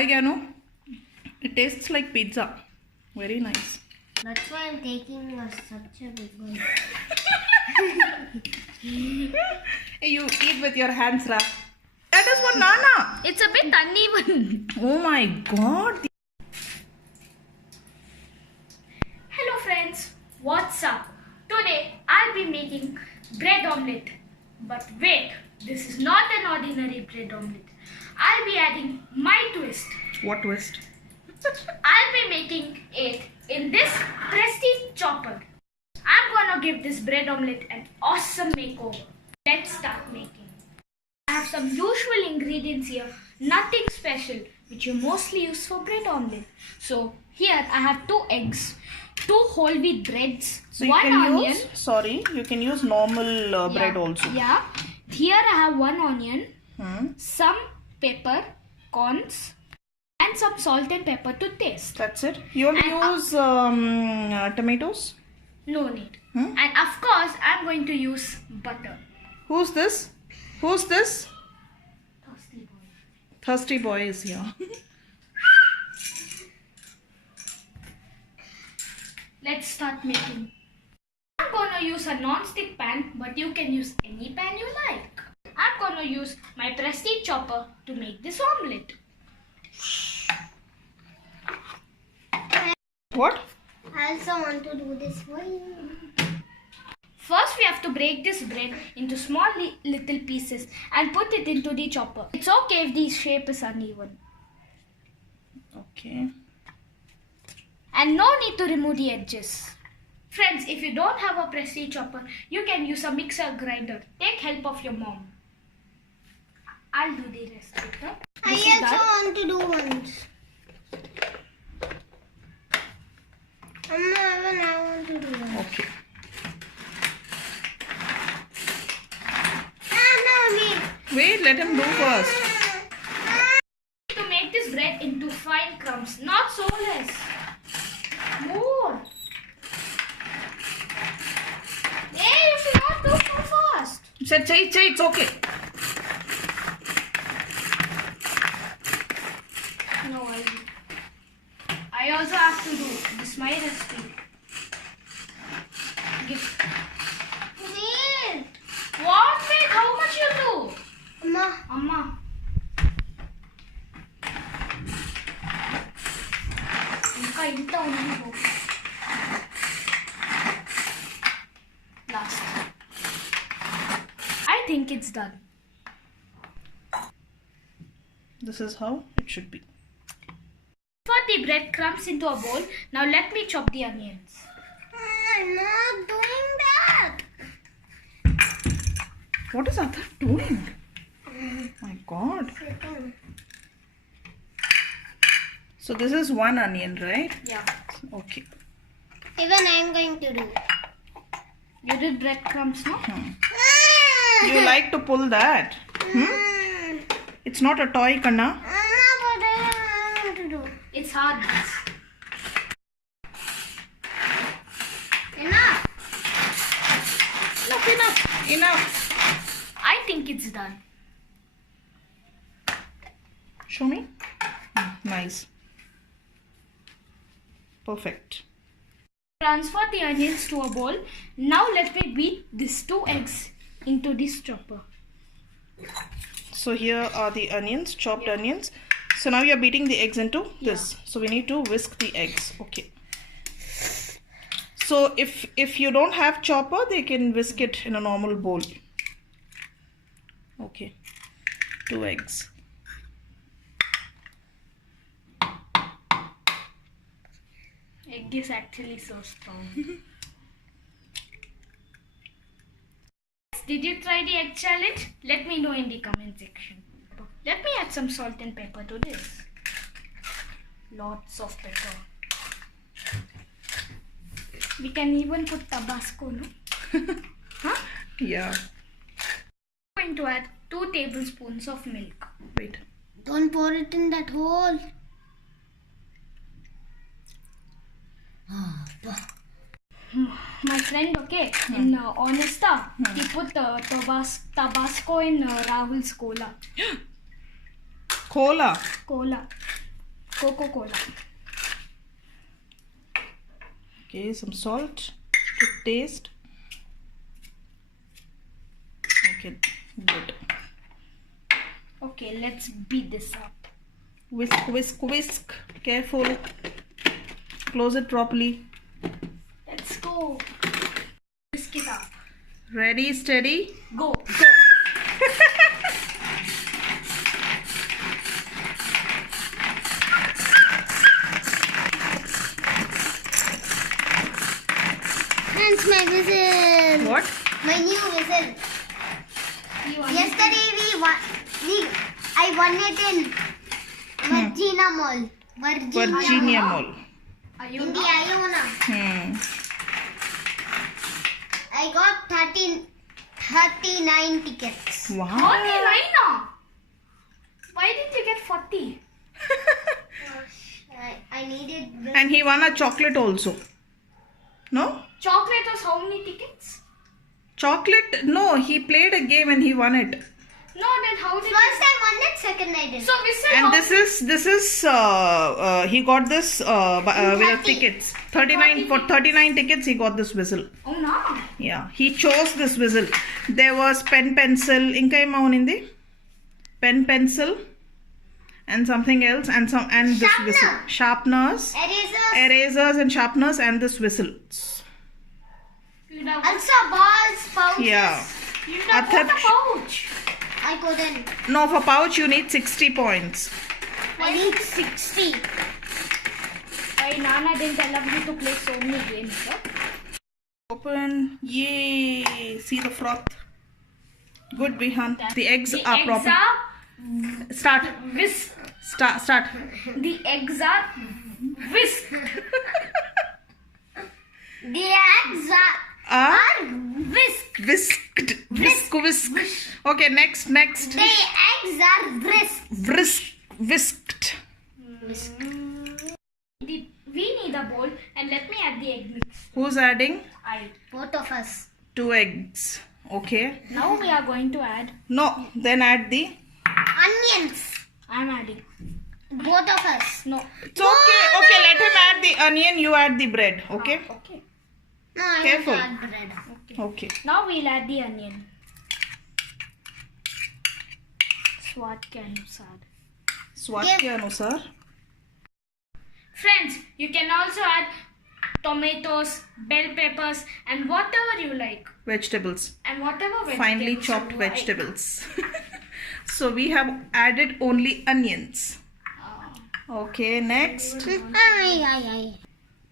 oregano. It tastes like pizza. Very nice. That's why I'm taking such a big one. You eat with your hands, Ra. That is for Nana. It's a bit uneven. Oh my God. Hello friends, what's up? Today I'll be making bread omelette. But wait, this is not an ordinary bread omelette. I'll be adding my twist. What twist? I'll be making it in this prestige chopper. I'm gonna give this bread omelette an awesome makeover. Let's start making. I have some usual ingredients here, nothing special, which you mostly use for bread omelette. So here I have 2 eggs, 2 whole wheat breads, So 1 onion. You can use normal bread also. Yeah. Here I have 1 onion, Hmm. some pepper, corns, and some salt and pepper to taste. That's it. You want to And, use tomatoes? No need. Hmm? And of course, I'm going to use butter. Who's this? Who's this? Thirsty boy. Thirsty boy is here. Let's start making. I'm gonna use a non-stick pan, but you can use any pan you like. I'm gonna use my prestige chopper to make this omelette. What? I also want to do this for you. First, we have to break this bread into small little pieces and put it into the chopper. It's okay if the shape is uneven. Okay. And no need to remove the edges. Friends, if you don't have a prestige chopper, you can use a mixer grinder. Take help of your mom. I'll do the rest later. I also want to do once. Even I want to do one. Okay. Wait, let him do first. To make this bread into fine crumbs, not so less. More. Hey, you should not do so fast. Say, it's okay. No, I also have to do this. My recipe. Wait. What? Wait, how much you do? Amma. Last. I think it's done. This is how it should be. Put the breadcrumbs into a bowl. Now let me chop the onions. I'm not doing that. What is Atha doing? My God. So this is 1 onion, right? Yeah. Okay. Even I'm going to do. You did breadcrumbs, no? You like to pull that? Hmm? It's not a toy, Kanna. But I want to do. It's hard. Enough. Enough. I think it's done. Show me. Nice. Perfect. Transfer the onions to a bowl. Now let me beat these 2 eggs into this chopper. So here are the onions, chopped onions. So now you're beating the eggs into this. So we need to whisk the eggs. Okay. So if you don't have chopper, they can whisk it in a normal bowl. Okay. 2 eggs. Egg is actually so strong. Did you try the egg challenge? Let me know in the comment section. Let me add some salt and pepper to this. Lots of pepper. We can even put Tabasco, no? Huh? Yeah. I'm going to add 2 tablespoons of milk. Wait. Don't pour it in that hole. My friend, okay, in Nasta, he put Tabasco in Rahul's cola. Cola. Cola. Coca-Cola. Okay, some salt to taste. Okay, good. Okay, let's beat this up. Whisk, whisk, whisk. Careful. Close it properly. Let's go. Whisk it up. Ready, steady. Go. Go. Friends, my whistle. What? My new whistle. Yesterday I won it in Virginia Mall. Virginia Mall. In the Iona. I got 39 tickets. Wow. 49. Why didn't you get 40? I needed this. And he won a chocolate also. No? Chocolate was how many tickets? Chocolate? No, he played a game and he won it. No, then how did First I won it, second I didn't. So whistle. And this is he got this with 30. tickets. 39 for 39 tickets he got this whistle. Oh no. Yeah, he chose this whistle. There was pen pencil, inka em unindi? Pen pencil and something else and this whistle. Sharpeners, erasers and sharpeners and this whistle. Also balls, pouches. Yeah. You got a pouch. I couldn't. No, for pouch you need 60 points. I need 60. Why Nana didn't allow you to play so many games, huh? Open. Yay! See the froth. Good, Bihan. The eggs The are eggs proper. are Start. whisk. Start. The eggs are whisk. The eggs are whisked. Whisk. Okay, next. The eggs are Whisked. We need a bowl and let me add the egg mix. Who's adding? Both of us. 2 eggs. Okay. Now we are going to add. No, then add the. Onions. I'm adding. Both of us. No. It's okay. Okay, let him add the onion. You add the bread. Okay. Okay. No, I Careful. want to add bread. Okay. Now we'll add the onion. Swat ke anusar. Swat ke anusar. Friends, you can also add tomatoes, bell peppers, and whatever you like. Vegetables. And whatever vegetables Finely chopped you like. vegetables. So we have added only onions. Okay, next.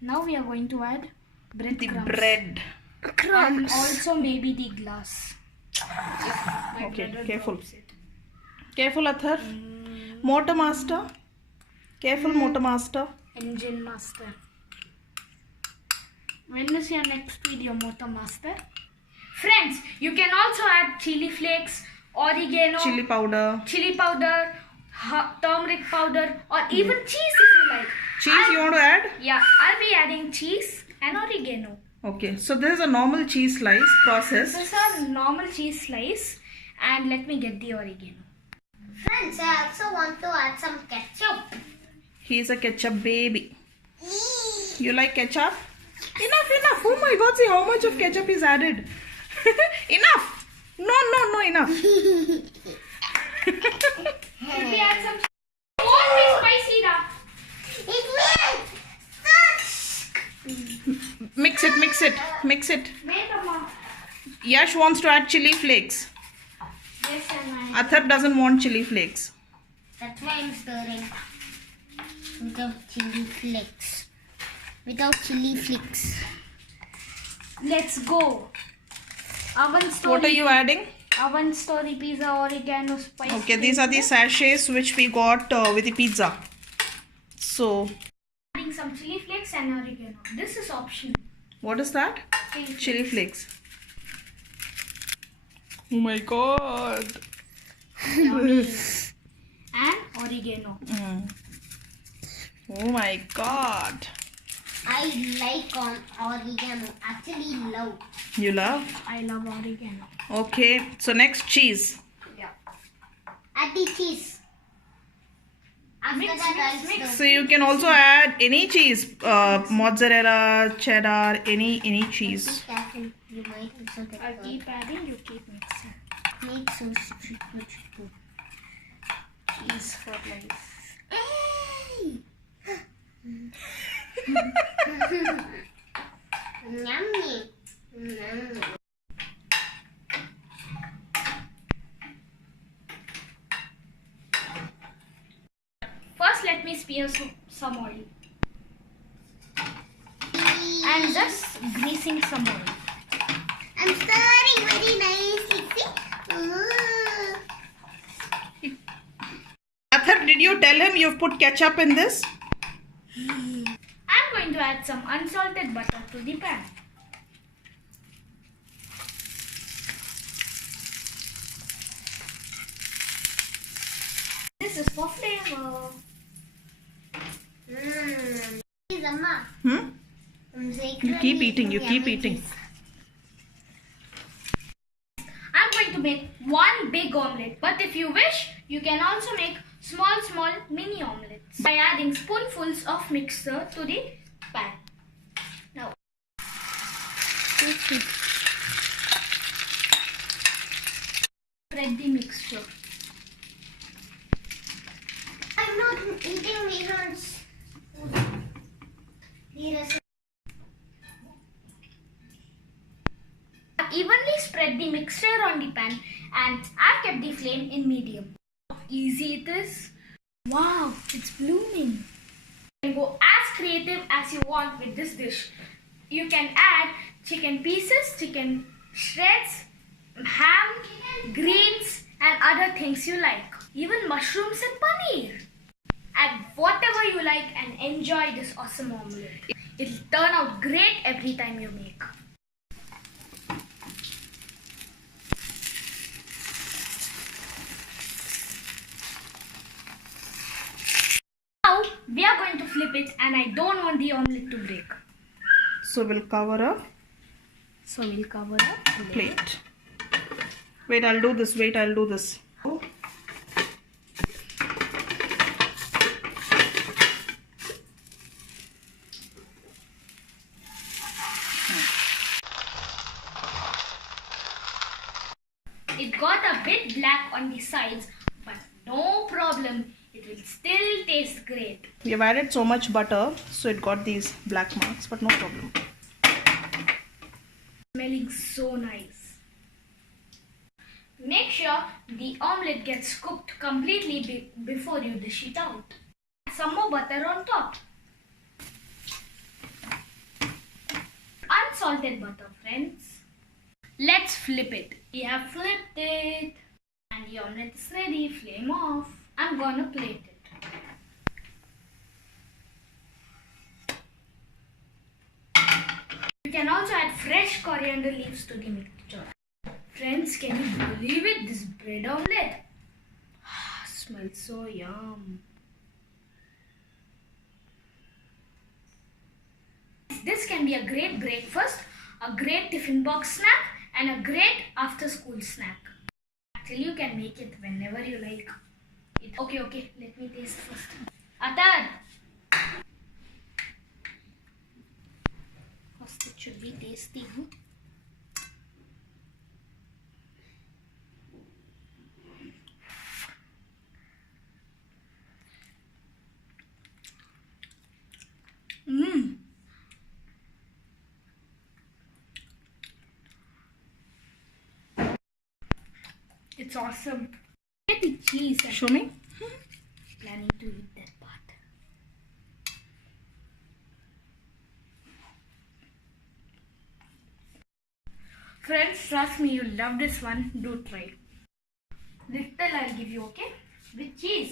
Now we are going to add bread The crumbs. bread. And also maybe the glass. Okay, careful. Careful, Athar. Motor master. Careful, motor master. Engine master. When is your next video, motor master? Friends, you can also add chili flakes, oregano, Chili powder. turmeric powder, or even cheese if you like. Cheese you want to add? Yeah, I'll be adding cheese and oregano. Okay, so this is a normal cheese slice processed. This is a normal cheese slice, and let me get the oregano. Friends, I also want to add some ketchup. He's a ketchup baby. You like ketchup? Enough. Oh my god, see how much of ketchup is added. Enough. No, enough. Should we add some? It won't be spicy now. Mix it. Wait a moment. Yash wants to add chili flakes. Yes, and I. Athar doesn't want chili flakes. That's why I'm stirring. Without chili flakes. Let's go. Oven story. What are you adding? Oven story pizza, oregano, spice. Okay, these are the sachets which we got with the pizza. So, Adding some chili flakes and oregano. This is optional. what is that? Chili flakes. Oh my god. Yummy. And oregano. Oh my god. I like oregano. Actually, love. You love? I love oregano. Okay, so next cheese. Yeah. Add the cheese. After Mix, that, mix, mix. So you can also add any cheese, mozzarella, cheddar, any cheese. Be careful. You might also get I'll hurt. keep adding, you keep mixing. Make so strict. Cheese for life. Hey! Yummy. Yummy. First, let me spear some oil. And just greasing some oil. I'm stirring very nicely. See? Athar, did you tell him you've put ketchup in this? I'm going to add some unsalted butter to the pan. This is for flavor. Please, Amma. Hmm? You keep eating, you keep Yummy eating. cheese. I'm going to make one big omelette, but if you wish, you can also make small mini omelettes by adding spoonfuls of mixture to the pan. Now, spread the mixture. I'm not eating Vihan's food. Evenly spread the mixture on the pan and I've kept the flame in medium. How easy it is. Wow, it's blooming. You can go as creative as you want with this dish. You can add chicken pieces, chicken shreds, ham, greens and other things you like. Even mushrooms and paneer. Add whatever you like and enjoy this awesome omelette. It'll turn out great every time you make. Now we are going to flip it and I don't want the omelette to break. So we'll cover a So we'll cover a plate. Wait, I'll do this. Wait, I'll do this. It got a bit black on the sides, but no problem. It will still taste great. We have added so much butter, so it got these black marks, but no problem. Smelling so nice. Make sure the omelette gets cooked completely before you dish it out. Add some more butter on top. Unsalted butter, friends. Let's flip it. We have flipped it. And the omelette is ready. Flame off. I'm gonna plate it. You can also add fresh coriander leaves to the mixture. Friends, can you believe it? This bread omelette smells so yum. This can be a great breakfast, a great tiffin box snack, and a great after school snack. Actually, you can make it whenever you like. Okay, let me taste first. Atar! First, it should be tasty. Mmm. It's awesome. Get the cheese. And Show me. planning to eat that part. Friends, trust me, you'll love this one. Do try. Little I'll give you, okay? With cheese.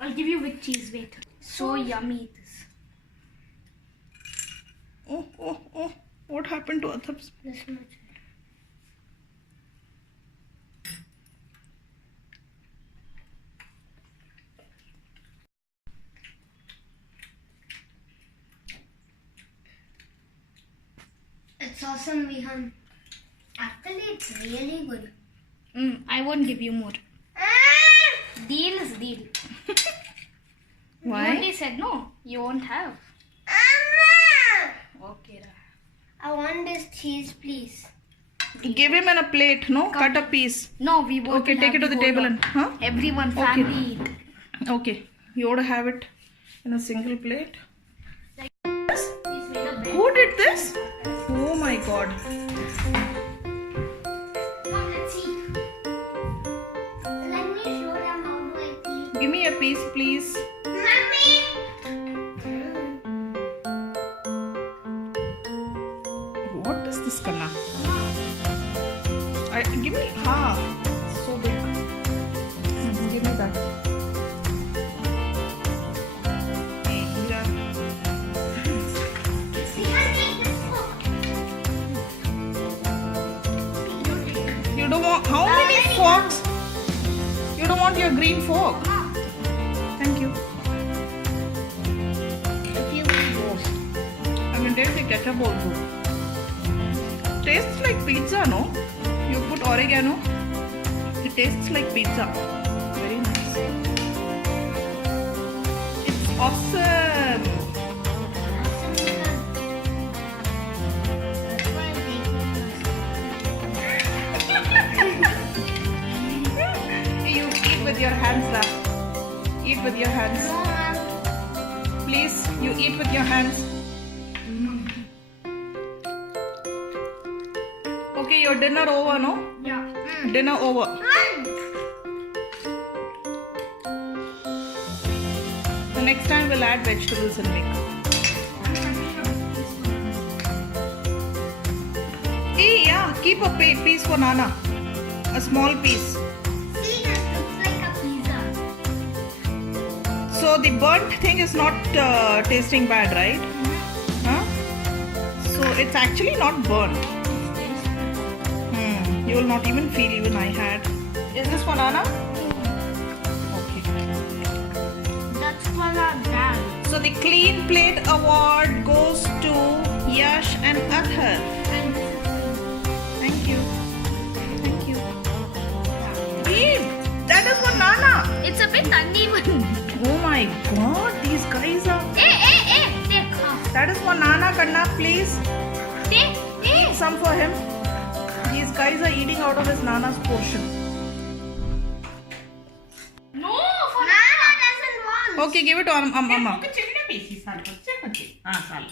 I'll give you with cheese. Wait. So yummy it is. Oh. What happened to Athar's? This much. It's awesome, Vihan. Actually, it's really good. I won't give you more. Deal is deal. Why? You only said no. You won't have. Okay. I want this cheese, please. Give him in a plate, no? Cut a piece. No, we won't. Okay, take it to the table and... Huh? Everyone Okay. family eat. Okay. You ought to have it in a single plate. He's made a bread. Who did this? Oh my god. Come, let's see. Let me show them how do I eat. Give me a piece, please. Mommy! What is this, Kanna? Give me half. So big. Give me that. Hey, Mira. We can take this fork. You don't want how many forks? You don't want your green fork? Thank you. I mean, there's the ketchup also. Tastes like pizza, no? You put oregano. It tastes like pizza. Very nice. It's awesome. You eat with your hands, lah. Eat with your hands. Please, you eat with your hands. Okay, your dinner over, no? Yeah. Dinner over. So next time we'll add vegetables and make. Hey, yeah, keep a piece for Nana. A small piece. See, this looks like a pizza. So the burnt thing is not tasting bad, right? Huh? So it's actually not burnt. You will not even feel even I had. Is this for Nana? Okay. That's for our dad. So the Clean Plate Award goes to Yash and Athar. Thank you. Thank you. Babe, that is for Nana. It's a bit uneven. Oh my god, these guys are... Take half. That is for Nana, Kanna, please. Take. Some for him. These guys are eating out of his Nana's portion. No, for Nana doesn't want. Okay, give it to Amma. ఒక చిన్న piece ఇస్తాను కొంచెం కొంచెం చాలు